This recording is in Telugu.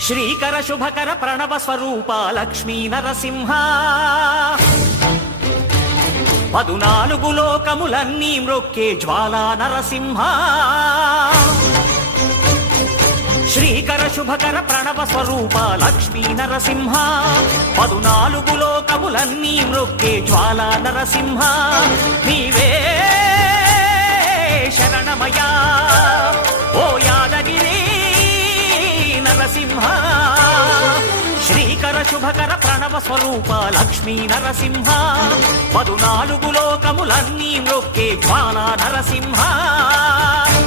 శ్రీకర శుభకర ప్రణవ స్వరూప లక్ష్మీ నరసింహ 14 లోకములన్నీ మ్రొక్కే జ్వాలా నరసింహ శ్రీకర శుభకర ప్రణవ స్వరూప లక్ష్మీ నరసింహ 14 లోకములన్నీ మ్రొక్కే జ్వాలా నరసింహ నీవే శరణమయా ఓ యాదగిరి నరసింహ శ్రీకర శుభకర ప్రణవ స్వరూప లక్ష్మీ నరసింహ 14 లోకములన్నీ మ్రొక్కే జ్వాలా నరసింహ